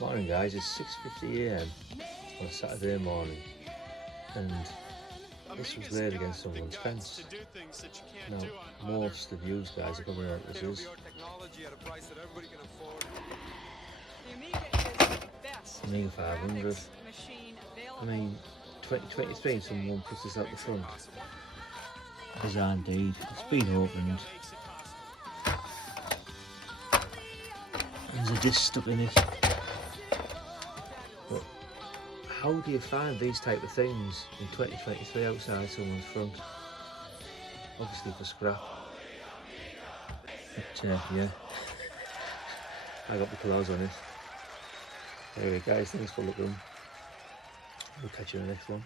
Morning guys, it's 6:50 AM on a Saturday morning and this was laid against someone's fence. Now, most of you guys are probably know what this is. Amiga 500. I mean, 2023 someone puts this out the front. Bizarre indeed. It's been opened. There's a disc stuck in it. But how do you find these type of things in 2023 outside someone's front? Obviously for scrap. But yeah, I got the colours on it. Anyway guys, thanks for looking. We'll catch you in the next one.